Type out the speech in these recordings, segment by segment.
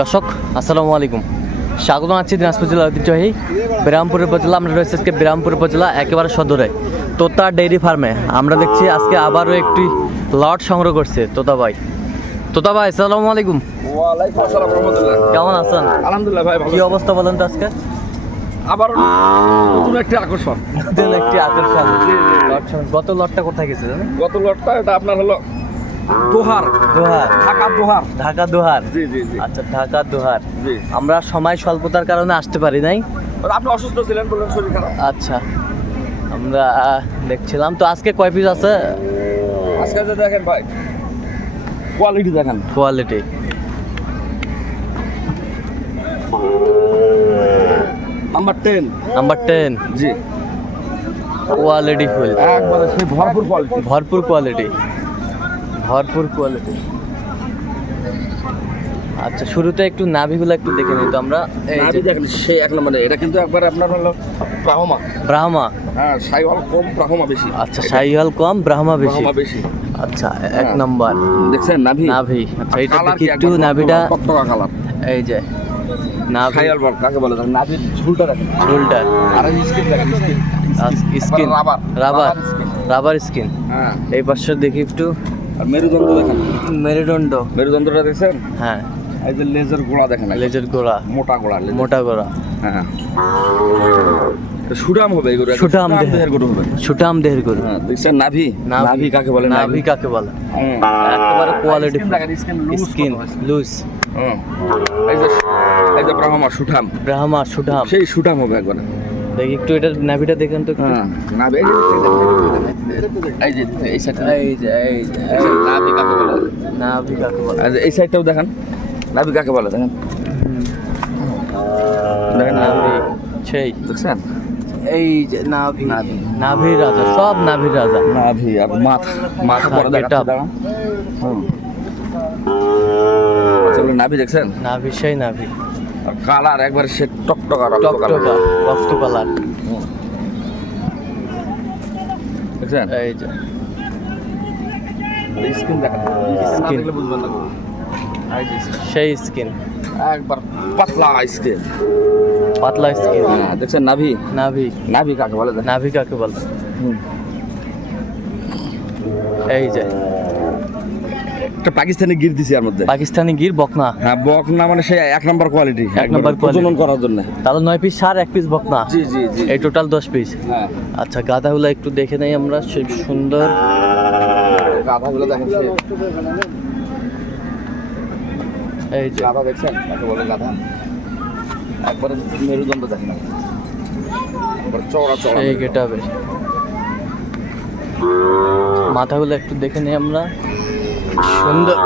দর্শক আসসালামু আলাইকুম। স্বাগত আছি দিনাজপুর জেলার ঐতিহ্যবাহী বিরামপুর উপজেলা আমরা রয়েছে আজকে বিরামপুর উপজেলা একেবারে সদরে তোতা ডেইরি ফার্মে। আমরা দেখছি আজকে আবারও একটি লট সংগ্রহ করছে তোতা ভাই। তোতা ভাই আসসালামু আলাইকুম। কেমন আছেন? আলহামদুলিল্লাহ ভাই কি অবস্থা বলেন তো আজকে? আবার নতুন একটি আকর্ষণ। নতুন একটি আকর্ষণ। গত লটটা কোথায় গেছে জানেন? গত লটটা এটা আপনার হলো দোহার। দোহার। ঢাকা দোহার। ঢাকা দোহার? জি জি জি। আচ্ছা ঢাকা দোহার। জি। আমরা সময় স্বল্পতার কারণে আসতে পারি নাই। আপনি অসুস্থ ছিলেন বললেন শরীর খারাপ। আচ্ছা আমরা দেখছিলাম। তো আজকে কয় পিস আছে? আজকে যে দেখেন ভাই কোয়ালিটি দেখেন। Quality number ten number ten জি। কোয়ালিটি ফুল একবারে সেই ভরপুর কোয়ালিটি ভরপুর কোয়ালিটি ভরপুর কোয়ালিটি আচ্ছা শুরুতে একটু নাভিগুলো একটু দেখে নিই তো আমরা। এই নাভি দেখেন সেই এক নম্বরে এটা কিন্তু একবার আপনার হলো ব্রাহ্মা। ব্রাহ্মা। হ্যাঁ সাইওয়াল কম ব্রাহ্মা বেশি। আচ্ছা শাহিওয়াল কম ব্রাহ্মা বেশি। ব্রাহ্মা বেশি। আচ্ছা এক হ্যাঁ। নাম্বার। দেখছেন নাভি? নাভি। আচ্ছা এটা দেখি একটু নাভিটা। টকটকা কালার এই যে নাভি। সাইওয়াল বল কাকে বলে নাভির ঝুলটা দেখেন। ঝোলটা। আর স্কিন দেখেন skin skin rubber rubber rubber skin হ্যাঁ। এই পাশে দেখি একটু। আর মেরুদণ্ড দেখেন। মেরুদণ্ড। মেরুদণ্ডটা দেখছেন? হ্যাঁ। এই যে লেজের গোড়া দেখেন। লেজের গোড়া। মোটা গোড়া। মোটা গোড়া। হ্যাঁ তো সুডাম হবে এগুলো একদম সুঠাম দেহের। গরু হবে। সুটাম দেহের গরু। হ্যাঁ দেখছেন নাভি? নাভি। কাকে বলে? নাভি। কাকে বলে? একেবারে কোয়ালিটি স্কিন। লুজ হুম। এই যে এই যে ব্রাহ্মা সুঠাম ব্রাহ্মা সুঠাম সেই সুঠাম হবে একবারে। দেখি একটু এটার নাভিটা দেখেন তো হ্যাঁ নাভি এই যে এই যে এই সাইডটা। এই যে এই যে নাভি কাকে বলে? নাভি কাকে বলে? আর এই সাইডটাও দেখেন। নাভি কাকে বলে দেখেন। দেখেন নাভি। সেই। দেখছেন? এই যে নাভি। নাভি। রাজা সব নাভির রাজা। নাভি আর মাথা মাথা পরে Get দেখাচ্ছে up. দাঁড়া হুম। নাভি দেখছেন? নাভি সেই নাভি। কালার একবার সে টকটকা টকটকা রক্ত কালার। দেখছেন? এই যে। স্কিন দেখেন. বুঝবেন না। সেই স্কিন। একবার পাতলা স্কিন। পাতলা স্কিন। হ্যাঁ দেখছেন নাভি? নাভি। নাভি কাকে বলে নাভি কাকে বলে? এই যে। একটা পাকিস্তানি গির দিছি এর মধ্যে। পাকিস্তানি গির বকনা। হ্যাঁ বক না মানে সেই এক নম্বর কোয়ালিটি এক quality। প্রজনন করার জন্য। তাহলে নয় পিস সার এক পিস বকনা। জি জি জি এই টোটাল দশ পিস হ্যাঁ। আচ্ছা গাধাগুলো একটু দেখে নেই আমরা সেই সুন্দর। গাধাগুলো দেখেন এই যে। গাধা দেখছেন? কাকে বলে গাধা। একবারে মেরুদণ্ড দেখেন। চওড়া চওড়া সেই গেটাবে মাথাগুলো একটু দেখে নেই আমরা। সুন্দর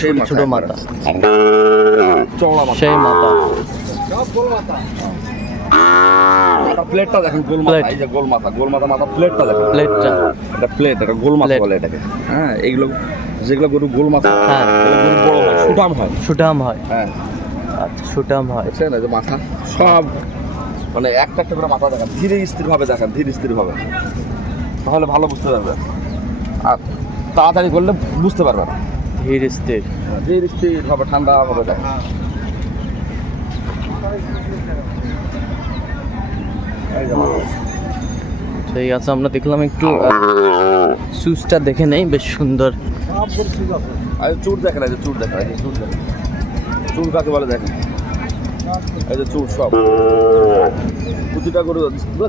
সেই ছোট। মাথা। সেই মাথা। প্লেটটা দেখেন গোল মাথা Plate। এই যে গোল মাথা গোল মাথা মাথা প্লেটটা দেখেন। প্লেটটা। এটা প্লেট এটা গোল মাথা বলে এটাকে। হ্যাঁ যেগুলো গরু গোল মাথা হ্যাঁ। বড় হয় সুটাম হয়। সুটাম হয়। হ্যাঁ। আচ্ছা সুটাম হয়। যে মাথা সব মানে একটা একটা করে মাথা দেখান ধীরে স্থির ভাবে দেখান ধীরে স্থির ভাবে তাহলে ভালো বুঝতে পারবে আর তাড়াতাড়ি করলে বুঝতে পারবে না। ধীর স্থির। ধীরে স্থির ভাবে ঠান্ডা মাথা। ঠিক আছে আমরা দেখলাম একটু সুসটা দেখে নেই বেশ সুন্দর। যে চুর দেখেন এই যে চুর দেখেন এই যে চুর দেখেন চুর কাকে বলে দেখেন এই যে চুর সব। প্রতিটা গরু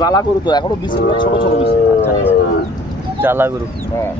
জ্বালা গরু তো এখনও বিচি ছোট ছোট বিচি জ্বালা গরু। হ্যাঁ।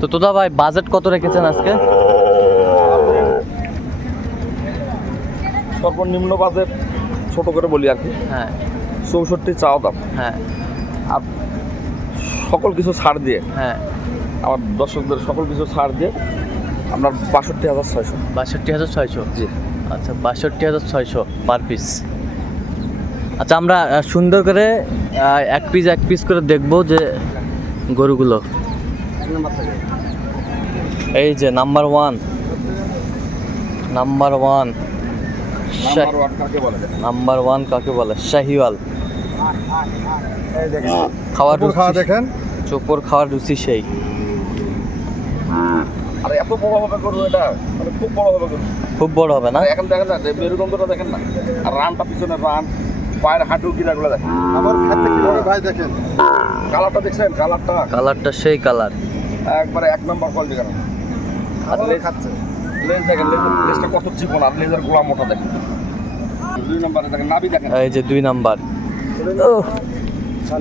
তো তোদা ভাই বাজেট কত রেখেছেন আজকে? সর্বনিম্ন বাজেট ছোট করে বলি আর কি। হ্যাঁ। চৌষট্টি চাও দাম হ্যাঁ। আর সকল কিছু ছাড় দিয়ে হ্যাঁ। আমার দর্শকদের সকল কিছু ছাড় দিয়ে আপনার বাষট্টি হাজার ছয়শো। বাষট্টি হাজার ছয়শো? জি। আচ্ছা বাষট্টি হাজার ছয়শো পার পিস আচ্ছা আমরা সুন্দর করে এক পিস এক পিস করে দেখব যে গরুগুলো। এই যে number one number one number one কাকে বলে? নাম্বার ওয়ান কাকে বলে? শাহিওয়াল। খাওয়ার খাওয়া দেখেন। চোপর খাওয়ার রুচি সেই। আর এত বড় হবে গরু এটা। মানে খুব বড় হবে গরু। খুব বড় হবে না? এখন দেখেন না মেরুদণ্ডটা দেখেন না? আর রানটা পিছনে রান পায়ের হাঁটু দেখেন। আমার খাচ্ছে কীভাবে ভাই দেখেন। কালারটা দেখছেন? কালারটা? কালারটা সেই কালার। একবারে এক নম্বর কোয়ালিটি কেন খাচ্ছে। লেজ দেখেন লেজটা কত চিকন আর লেজের গোলা মোটা দেখেন। দুই নম্বরে দেখেন নাভি দেখেন। এই যে দুই নাম্বার। ও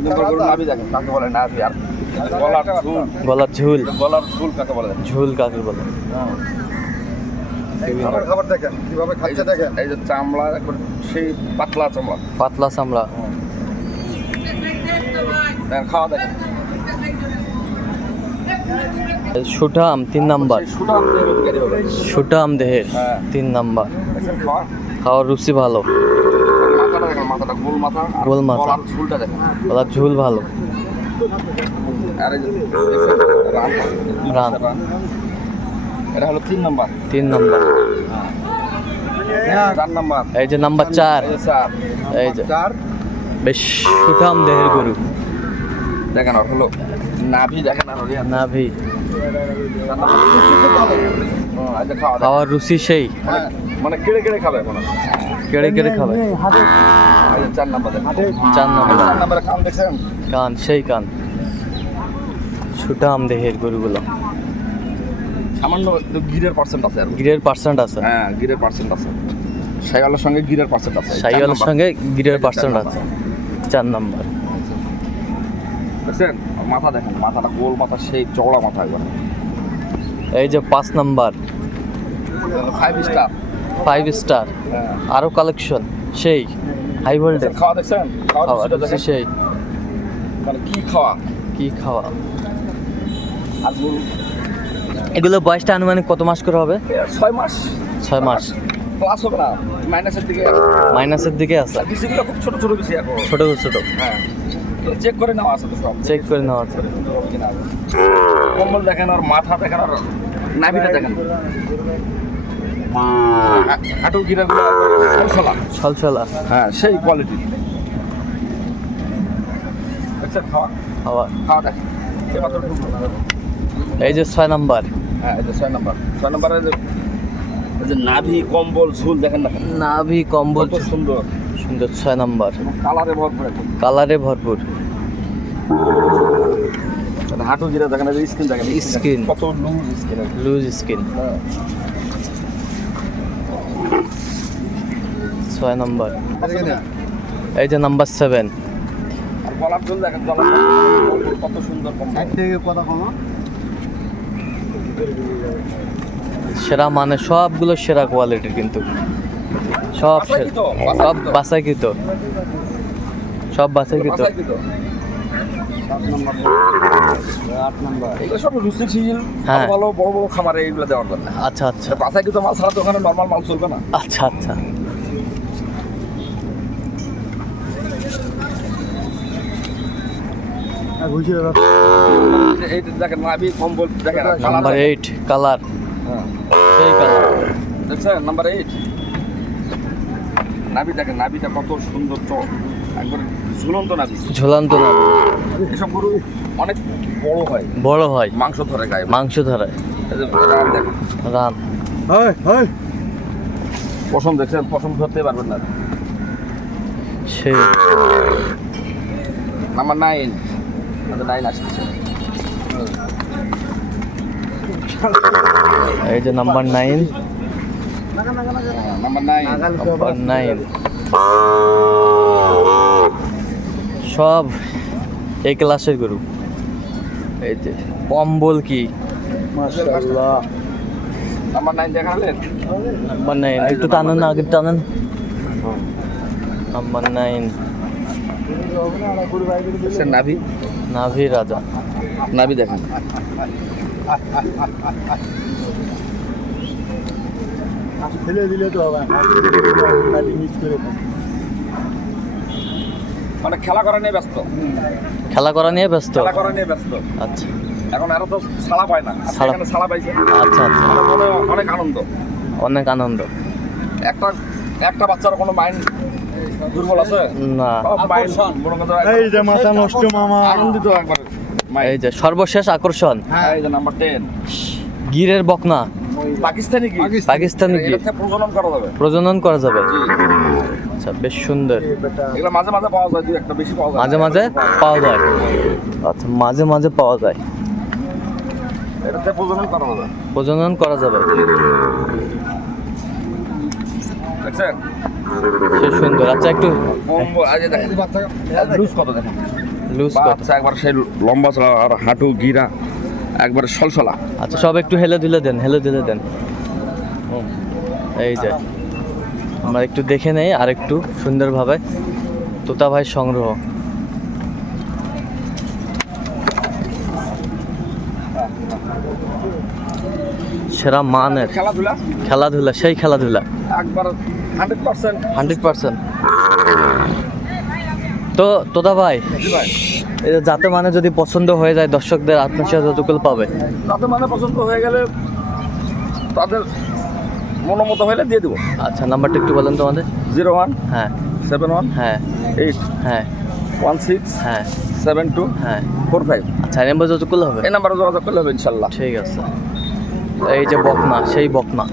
দুই নম্বর করে নাভি দেখেন কাকে বলে নাভি আর গলার ঝুল। গলার ঝুল। গলার ঝুল কাকে বলে? ঝুল কাকে বলে? খাবার খাবার দেখেন কীভাবে খাচ্ছে দেখেন। এই যে চামড়া একবার সেই পাতলা চামড়া। পাতলা চামড়া। দেখেন খাওয়া দেখেন। সুঠাম তিন নাম্বার। সুঠাম দেহের। তিন নাম্বার। খাওয়ার রুচি ভালো। গোল মাথা গলার ঝুল ভালো। রান। এটা হলো তিন নাম্বার। তিন নাম্বার এই যে নাম্বার চার। এই যে বেশ সুঠাম দেহের গরু। দেখেন হলো নাভি দেখেন। নাভি। খাওয়ার রুচি সেই। হ্যাঁ মানে কেড়ে কেড়ে খাবে কোনো কেড়ে কেড়ে খাবে। চার নাম্বার চার নাম্বার। চার নাম্বারে কান দেখছেন? কান সেই কান। সুঠাম দেহের গরুগুলো। সামান্য গিরের পার্সেন্ট আছে আর গিরের পার্সেন্ট আছে। হ্যাঁ গিরের পার্সেন্ট আছে। সাইওয়ালের সঙ্গে গিরের পার্সেন্ট আছে। সাইওয়ালের সঙ্গে গিরের পার্সেন্ট আছে। চার নাম্বার। দেখছেন মাথা দেখেন মাথাটা গোল মাথা সেই চওড়া মাথা একবার এই যে পাঁচ number. Five star five star আরও কালেকশন সেই হাই ভোল্টেজ খাওয়া দেখছেন? খাওয়া সেই। মানে কি খাওয়া? কি খাওয়া? আর এগুলো বয়সটা আনুমানিক কত মাস করে হবে? ছয় মাস। ছয় মাস। প্লাস হবে না মাইনাসের দিকে। মাইনাসের দিকে আছে। বিসিগুলো খুব ছোট ছোট বিসি এখন। ছোট ছোট। হ্যাঁ। চেক করে নেওয়া আছে তো সব। চেক করে নেওয়া আছে। কম্বল দেখেন আর মাথা দেখেন আর নাভিটা দেখেন। হাঁটু সলসলা ছলছলা। হ্যাঁ সেই কোয়ালিটি দেখছেন খাওয়া। খাওয়া। খাওয়া দেখেন। এই যে ছয় নাম্বার। হ্যাঁ এই যে ছয় নম্বর। ছয় নম্বরে যে যে নাভি কম্বল ঝুল দেখেন না নাভি কম্বল সুন্দর। সুন্দর ছয় নম্বর। কালারে ভরপুর কালারে ভরপুর। হাঁটু গিরা দেখেন এই স্কিন দেখেন Skin. কত লুজ স্কিন লুজ স্কিন ছয় নাম্বার। এই যে নাম্বার সেভেন আর গলার দেখেন গলার কত সুন্দর থেকে কথা কমা? সেরা মানে সবগুলো সেরা কোয়ালিটির কিন্তু। সব সব বাছাইকৃত। সব বাসাইকৃত বাসায় কি তো? নম্বর আট নম্বর। এগুলো সব রুচির সিজিল হ্যাঁ। ভালো বড় বড় খামারে এইগুলো দেওয়ার আচ্ছা আচ্ছা। বাসায় কিন্তু মাল ছাড়া তো নর্মাল মাল চলবে না। আচ্ছা আচ্ছা। ঘুষি এই যে দেখেন নাভি কম্বল দেখেন নাম্বার এইট কালার হ্যাঁ। সেই কালার দেখছেন? নাম্বার এইট নাভি দেখেন নাভিটা কত সুন্দর তো একবার ঝুলন্ত নাভি। ঝুলান্ত নাভি। এসব গরু অনেক বড় হয়। বড় হয়। মাংস ধরে গায়ে। মাংস যে রান দেখেন। রান। হয় হয়। পশম দেখছেন পশম ধরতে পারবেন না। সেই নাম্বার নাইন নাইন আসছে এই যে number nine number nine number nine সব এই ক্লাসের গরু এই যে কম্বল কি? মাশাআল্লাহ। নাম্বার নাইন দেখালেন? নাম্বার নাইন একটু টানেন না আগে টানেন। নাম্বার নাইন নাভি। নাভি রাজা। নাভি দেখেন। ফেলে দিলে তো হবে মিস করে মানে খেলা করা নিয়ে ব্যস্ত? খেলা করা নিয়ে ব্যস্ত? খেলা করা নিয়ে ব্যস্ত। আচ্ছা। এখন আরও তো ছাড়া পায় না। এখানে পাইছে। আচ্ছা আচ্ছা। মানে অনেক আনন্দ। অনেক আনন্দ। একটা একটা বাচ্চার কোনো মাইন্ড দুর্বল আছে? না। এই যে মাথা নষ্ট মামা। আনন্দিত একবার এই যে সর্বশেষ আকর্ষণ। এই যে নাম্বার গিরের বকনা। পাকিস্তানি কি পাকিস্তানি। কি প্রজনন করা যাবে? প্রজনন করা যাবে। আচ্ছা বেশ সুন্দর। এগুলো মাঝে মাঝে পাওয়া যায় একটা বেশি পাওয়া যায়। মাঝে মাঝে পাওয়া যায়। আচ্ছা মাঝে মাঝে পাওয়া যায়। এটাতে প্রজনন করা যাবে। প্রজনন করা যাবে। দেখছেন? সে সুন্দর। আচ্ছা একটু লুজ কত দেখেন? লুজ কত? একবার সেই লম্বা চলা আর হাঁটু গিরা। একবার সলসলা। আচ্ছা সব একটু হেলে দুলে দেন হেলে দুলে দেন। এই যে। আমরা একটু দেখে নেই আর একটু সুন্দরভাবে তোতা ভাই সংগ্রহ। সেরা মানের খেলাধুলা? খেলাধুলা সেই খেলাধুলা। একবার হান্ড্রেড পার্সেন্ট হান্ড্রেড পার্সেন্ট তো তোতা ভাই ভাই এই যাতে মানে যদি পছন্দ হয়ে যায় দর্শকদের সাথে যতটুকু পাবে। তাতে মানে পছন্দ হয়ে গেলে তাদের মনোমতো হলে দিয়ে দেবো। আচ্ছা নাম্বারটা একটু বলেন তোমাদের। জিরো ওয়ান হ্যাঁ। সেভেন ওয়ান হ্যাঁ। এইট হ্যাঁ। ওয়ান সিক্স হ্যাঁ। সেভেন টু হ্যাঁ। Four five. আচ্ছা এই নাম্বার যতটুকু হবে? এই নাম্বারে যোগাযোগ করলে হবে ইনশাল্লাহ। ঠিক আছে। এই যে বকনা সেই বকনা।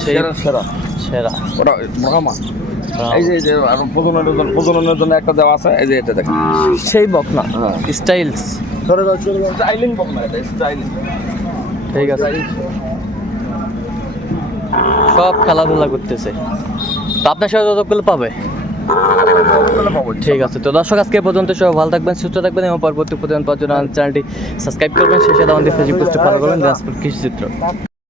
সেই সেরা সেরা। ওটা ব্রাহ্মা এই যে যে প্রজননের জন্য প্রজননের জন্য একটা দেওয়া আছে। এই যে এটা দেখেন। সেই বকনা। হ্যাঁ। স্টাইলস। ধরে স্টাইলিং বক না এটা স্টাইলিং। ঠিক আছে। সব খেলাধুলা করতেছে। তো আপনার সাথে যতগুলো পাবে। ঠিক আছে। তো দর্শক আজকে পর্যন্ত সব ভালো থাকবেন সুস্থ থাকবেন এবং পরবর্তী প্রতিদিন জন্য চ্যানেলটি সাবস্ক্রাইব করবেন। সেই সাথে আমাদের ফেসবুক পেজটি ফলো করবেন। দিনাজপুর কৃষি চিত্র।